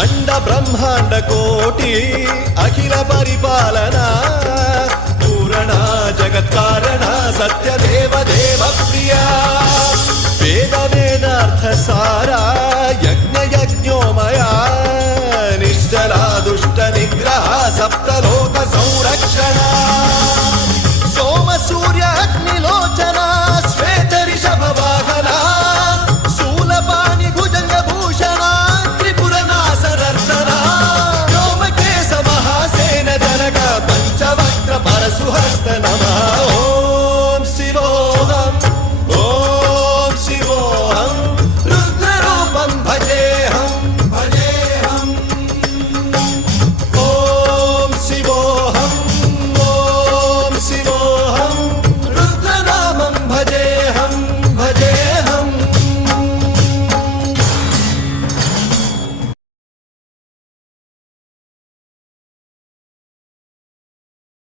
అండ బ్రహ్మాండ కోటి అఖిల పరిపాలన పూరణ జగత్కారణ సత్యదేవ దేవ ప్రియ వేద వేదార్థ సారా యజ్ఞ యజ్ఞోమయ